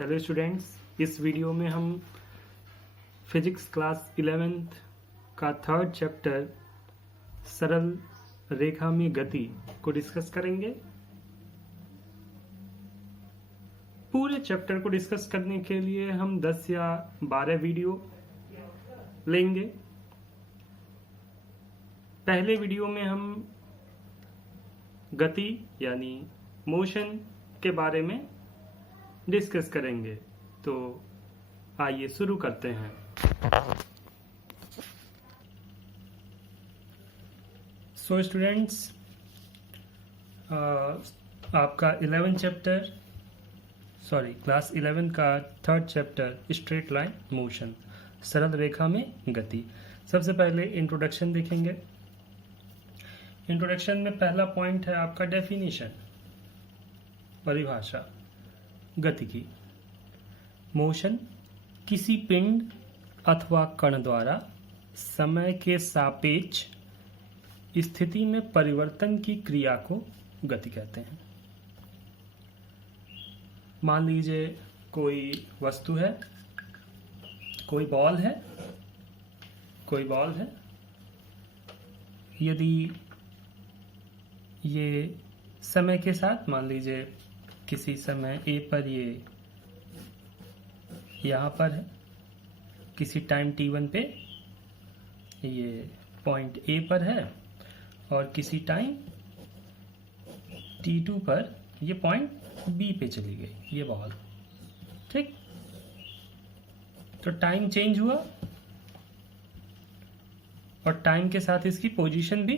Hello students, इस video में हम फिजिक्स क्लास 11th का थर्ड चैप्टर सरल रेखा में गति को डिस्कस करेंगे। पूरे चैप्टर को डिस्कस करने के लिए हम 10 या 12 वीडियो लेंगे। पहले वीडियो में हम गति यानी मोशन के बारे में डिस्कस करेंगे। तो आइए शुरू करते हैं। सो स्टूडेंट्स, आपका क्लास 11 का third chapter straight line motion, सरल रेखा में गति। सबसे पहले इंट्रोडक्शन देखेंगे। इंट्रोडक्शन में पहला पॉइंट है आपका डेफिनेशन, परिभाषा गति की। मोशन किसी पिंड अथवा कण द्वारा समय के सापेक्ष स्थिति में परिवर्तन की क्रिया को गति कहते हैं। मान लीजिए कोई वस्तु है, कोई बॉल है। यदि ये समय के साथ, मान लीजिए किसी समय a पर ये यहाँ पर है, किसी टाइम t1 पे ये पॉइंट a पर है और किसी टाइम t2 पर ये पॉइंट b पे चली गई ये बॉल। ठीक, तो टाइम चेंज हुआ और टाइम के साथ इसकी पोजीशन भी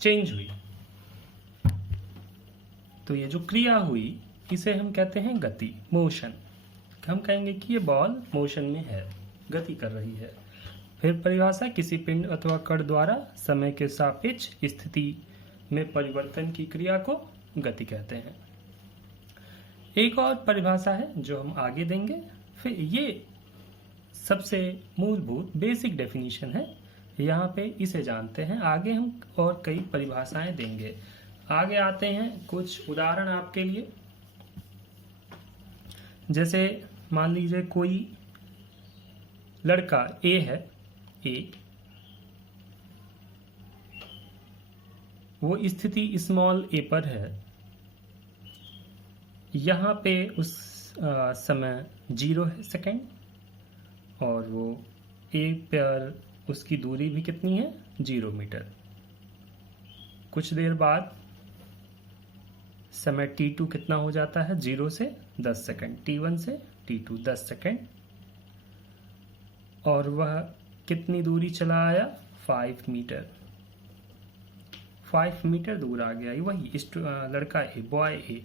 चेंज हुई। तो ये जो क्रिया हुई इसे हम कहते हैं गति, मोशन। हम कहेंगे कि ये बॉल मोशन में है, गति कर रही है। फिर परिभाषा, किसी पिंड अथवा कण द्वारा समय के सापेक्ष स्थिति में परिवर्तन की क्रिया को गति कहते हैं। एक और परिभाषा है जो हम आगे देंगे। फिर ये सबसे मूलभूत बेसिक डेफिनेशन है, यहाँ पे इसे जानते हैं। आगे हम और कई परिभाषाएं देंगे। आगे आते हैं कुछ उदाहरण आपके लिए। जैसे मान लीजिए कोई लड़का A है, वो स्थिति स्मॉल a पर है। यहाँ पे उस समय 0 है सेकेंड, और वो A पर उसकी दूरी भी कितनी है, 0 मीटर। कुछ देर बाद समय t2 कितना हो जाता है, 0 से 10 सेकेंड, t1 से t2 10 सेकेंड, और वह कितनी दूरी चला आया, 5 मीटर। 5 मीटर दूर आ गया वही लड़का ए, बॉय ए।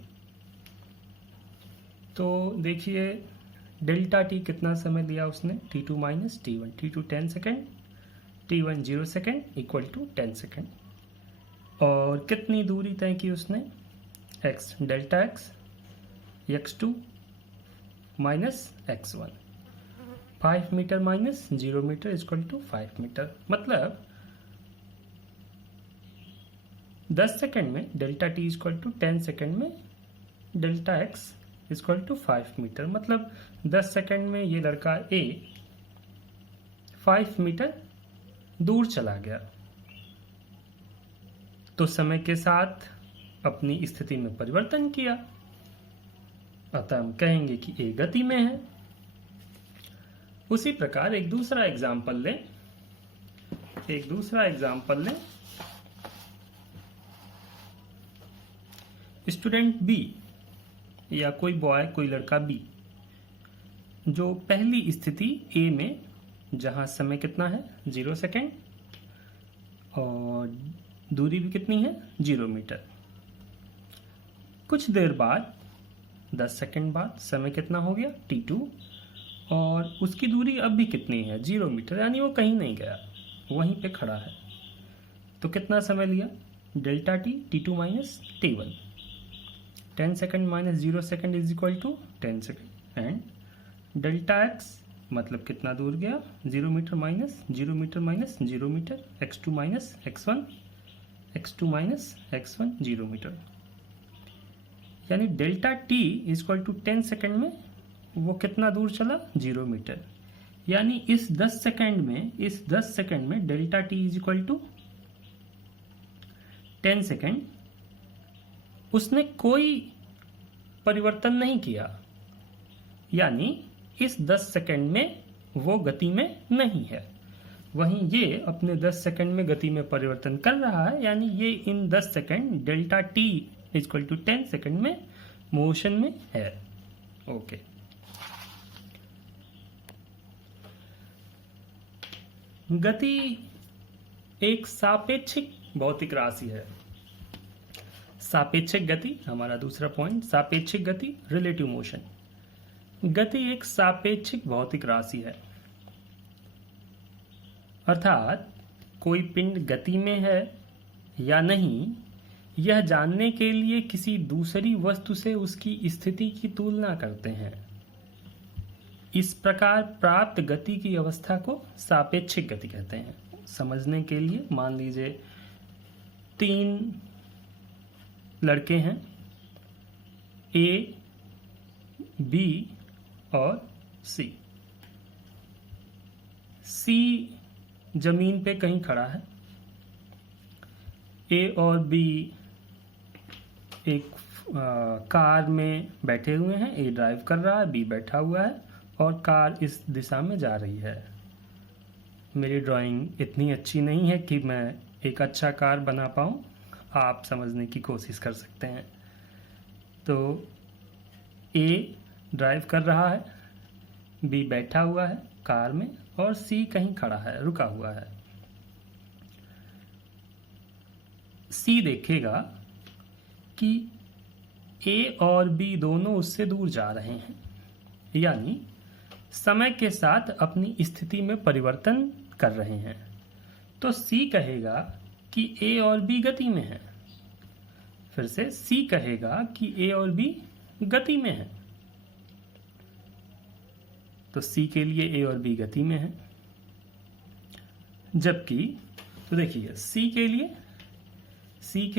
तो देखिए डेल्टा टी कितना समय लिया उसने, t2 minus t1, t2 10 second, t1 0 second equal to 10 second. और कितनी दूरी तय की उसने, x, delta x, x2 minus x1। 5 metre minus 0 metre equal to 5 metre. मतलब 10 सेकेंड में delta t equal to 10 second में delta x equal to 5 metre. मतलब 10 सेकेंड में ये लड़का A 5 मीटर दूर चला गया। तो समय के साथ अपनी स्थिति में परिवर्तन किया, अतः हम कहेंगे कि A गति में है। उसी प्रकार एक दूसरा एग्जाम्पल लें। स्टूडेंट B या कोई बॉय, कोई लड़का B, जो पहली स्थिति A में, जहां समय कितना है, 0 सेकेंड, और दूरी भी कितनी है, 0 मीटर। कुछ देर बाद 10 सेकेंड बाद समय कितना हो गया, t2, और उसकी दूरी अब भी कितनी है, 0 मीटर, यानी वो कहीं नहीं गया, वहीं पे खड़ा है। तो कितना समय लिया, delta t, t2 minus t1। 10 second minus 0 second is equal to 10 second. And delta x मतलब कितना दूर गया, 0 metre minus 0 metre minus 0 metre, x2 minus x1, x2 minus x1 0 metre. यानी delta t equal to 10 second में वो कितना दूर चला, 0 मीटर। यानी इस 10 सेकंड में delta T is equal to 10 second, उसने कोई परिवर्तन नहीं किया, यानी इस 10 सेकंड में वो गति में नहीं है। वहीं ये अपने 10 सेकंड में गति में परिवर्तन कर रहा है, यानी ये इन 10 second delta T equal to 10 second में मोशन में है। ओके, गति एक सापेक्षिक भौतिक राशि है। सापेक्षिक गति हमारा दूसरा पॉइंट, सापेक्षिक गति, रिलेटिव मोशन। गति एक सापेक्षिक भौतिक राशि है, अर्थात कोई पिंड गति में है या नहीं, यह जानने के लिए किसी दूसरी वस्तु से उसकी स्थिति की तुलना करते हैं। इस प्रकार प्राप्त गति की अवस्था को सापेक्षिक गति कहते हैं। समझने के लिए मान लीजिए 3 लड़के हैं, ए, बी और सी। सी जमीन पे कहीं खड़ा है, ए और बी एक कार में बैठे हुए हैं। ए ड्राइव कर रहा है, बी बैठा हुआ है और कार इस दिशा में जा रही है। मेरी ड्राइंग इतनी अच्छी नहीं है कि मैं एक अच्छा कार बना पाऊँ, आप समझने की कोशिश कर सकते हैं। तो ए ड्राइव कर रहा है, बी बैठा हुआ है कार में और सी कहीं खड़ा है, रुका हुआ है। सी देखेगा कि ए और बी दोनों उससे दूर जा रहे हैं, यानी समय के साथ अपनी स्थिति में परिवर्तन कर रहे हैं। तो सी कहेगा कि ए और बी गति में है। फिर से सी कहेगा कि ए और बी गति में है। तो सी के लिए ए और बी गति में है, जबकि तो देखिए सी के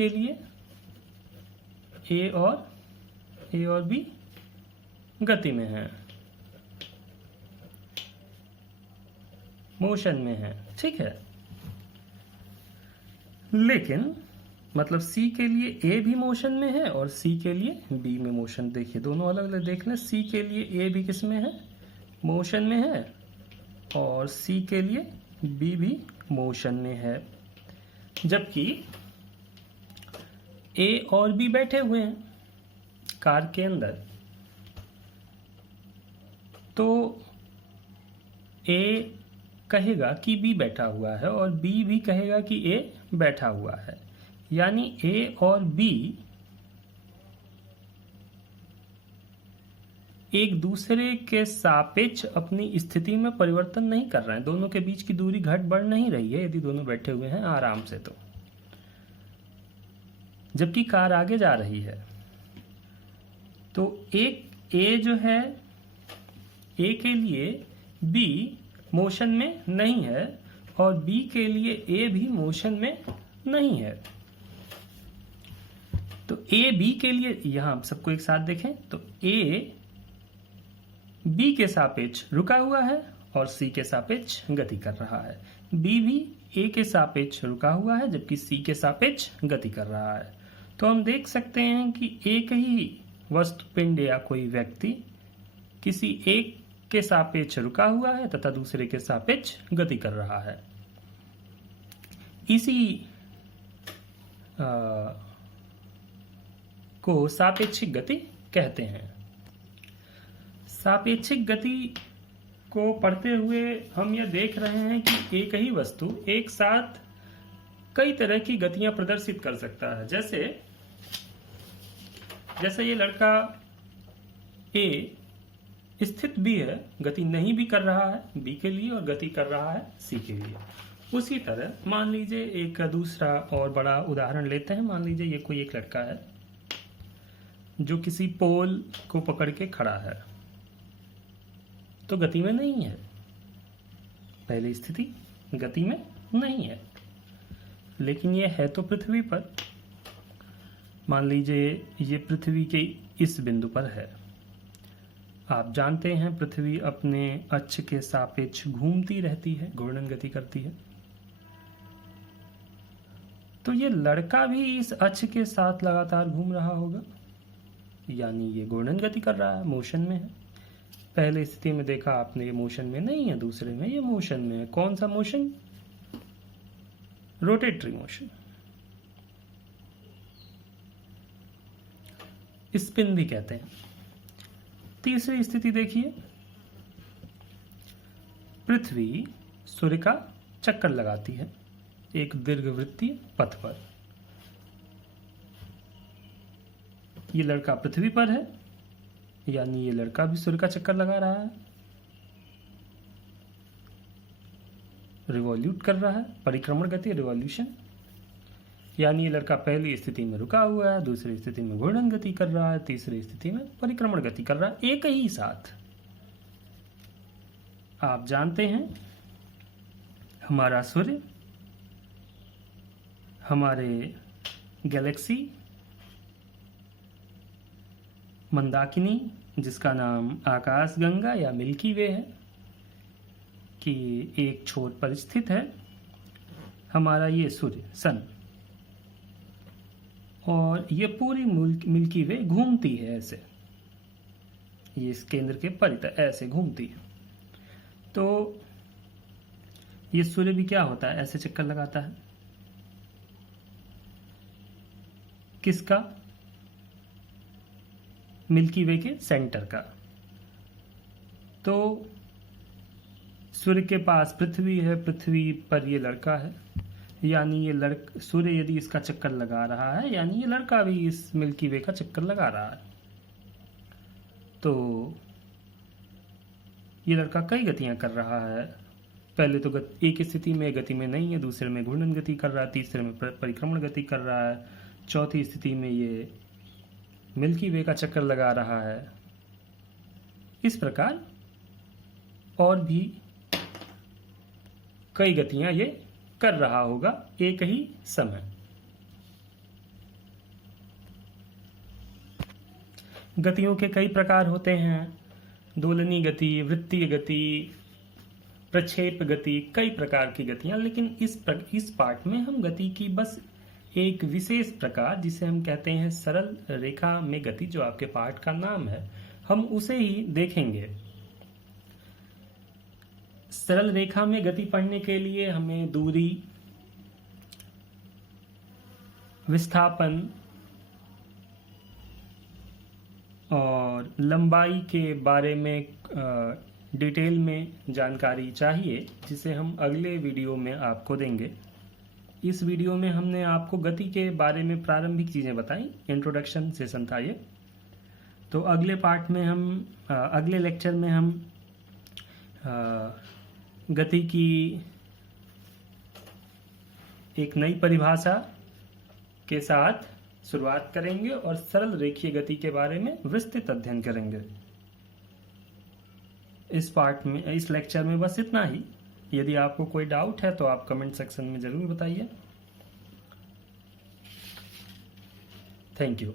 लिए ए और बी गति में है, मोशन में है, ठीक है। लेकिन मतलब सी के लिए ए भी मोशन में है और सी के लिए बी में मोशन। देखिए दोनों अलग अलग देख लें। सी के लिए ए भी किस में है, मोशन में है, और सी के लिए बी भी मोशन में है। जबकि ए और बी बैठे हुए हैं कार के अंदर, तो ए कहेगा कि बी बैठा हुआ है और बी भी कहेगा कि ए बैठा हुआ है, यानी ए और बी एक दूसरे के सापेक्ष अपनी स्थिति में परिवर्तन नहीं कर रहे हैं। दोनों के बीच की दूरी घट बढ़ नहीं रही है यदि दोनों बैठे हुए हैं आराम से। तो जबकि कार आगे जा रही है, तो एक ए जो है, ए के लिए बी मोशन में नहीं है और बी के लिए ए भी मोशन में नहीं है। तो ए बी के लिए, यहां सबको एक साथ देखें, तो ए बी के सापेक्ष रुका हुआ है और सी के सापेक्ष गति कर रहा है। बी भी ए के सापेक्ष रुका हुआ है जबकि सी के सापेक्ष गति कर रहा है। तो हम देख सकते हैं कि एक ही वस्तु, पिंड या कोई व्यक्ति किसी एक के सापेक्ष रुका हुआ है तथा दूसरे के सापेक्ष गति कर रहा है। इसी को सापेक्षिक गति कहते हैं। सापेक्षिक गति को पढ़ते हुए हम यह देख रहे हैं कि एक ही वस्तु एक साथ कई तरह की गतियां प्रदर्शित कर सकता है। जैसे ये लड़का ए स्थित भी है, गति नहीं भी कर रहा है बी के लिए और गति कर रहा है सी के लिए। उसी तरह मान लीजिए एक दूसरा और बड़ा उदाहरण लेते हैं। मान लीजिए ये कोई एक लड़का है जो किसी पोल को पकड़ के खड़ा है, तो गति में नहीं है, पहली स्थिति गति में नहीं है। लेकिन ये है तो पृथ्वी पर। मान लीजिए ये पृथ्वी के इस बिंदु पर है आप जानते हैं पृथ्वी अपने अक्ष के सापेक्ष घूमती रहती है, घूर्णन गति करती है। तो ये लड़का भी इस अक्ष के साथ लगातार घूम रहा होगा, यानी ये घूर्णन गति कर रहा है, मोशन में है। पहले स्थिति में देखा आपने ये मोशन में नहीं है, दूसरे में ये मोशन में है। कौन सा मोशन? Rotatory motion. स्पिन भी कहते हैं। तीसरी स्थिति देखिए, पृथ्वी सूर्य का चक्कर लगाती है एक दीर्घवृत्तीय पथ पर। ये लड़का पृथ्वी पर है, यानी ये लड़का भी सूर्य का चक्कर लगा रहा है, रिवॉल्यूट कर रहा है, परिक्रमण गति, रिवॉल्यूशन। यानी ये लड़का पहली स्थिति में रुका हुआ है, दूसरी स्थिति में घूर्णन गति कर रहा है, तीसरी स्थिति में परिक्रमण गति कर रहा है, एक ही साथ। आप जानते हैं हमारा सूर्य, हमारे गैलेक्सी मंदाकिनी, जिसका नाम आकाशगंगा या मिल्की वे है, कि एक छोर पर स्थित है। हमारा ये सूर्य सन, और ये पूरी मिल्की वे घूमती है ऐसे, ये इस केंद्र के परितः ऐसे घूमती है। तो ये सूर्य भी क्या होता है, ऐसे चक्कर लगाता है। किसका? मिल्की वे के सेंटर का। तो सूर्य के पास पृथ्वी है, पृथ्वी पर ये लड़का है, यानी ये सूर्य यदि इसका चक्कर लगा रहा है, यानी ये लड़का भी इस मिल्की वे का चक्कर लगा रहा है। तो ये लड़का कई गतियां कर रहा है। पहले तो एक स्थिति में गति में नहीं है, दूसरे में घूर्णन गति कर रहा है, तीसरे में परिक्रमण गति कर रहा है, चौथी स्थिति में ये मिल्की वे का चक्कर लगा रहा है। इस प्रकार और भी कई गतियां ये कर रहा होगा एक ही समय। गतियों के कई प्रकार होते हैं, दोलनी गति, वृत्तीय गति, प्रक्षेप गति, कई प्रकार की गतियां। लेकिन इस पार्ट में हम गति की बस एक विशेष प्रकार, जिसे हम कहते हैं सरल रेखा में गति, जो आपके पाठ का नाम है, हम उसे ही देखेंगे। सरल रेखा में गति पढ़ने के लिए हमें दूरी, विस्थापन और लंबाई के बारे में डिटेल में जानकारी चाहिए, जिसे हम अगले वीडियो में आपको देंगे। इस वीडियो में हमने आपको गति के बारे में प्रारंभिक चीज़ें बताई, इंट्रोडक्शन सेशन था ये। तो अगले पार्ट में हम अगले लेक्चर में हम गति की एक नई परिभाषा के साथ शुरुआत करेंगे और सरल रेखीय गति के बारे में विस्तृत अध्ययन करेंगे। इस लेक्चर में बस इतना ही। यदि आपको कोई डाउट है तो आप कमेंट सेक्शन में जरूर बताइए। Thank you.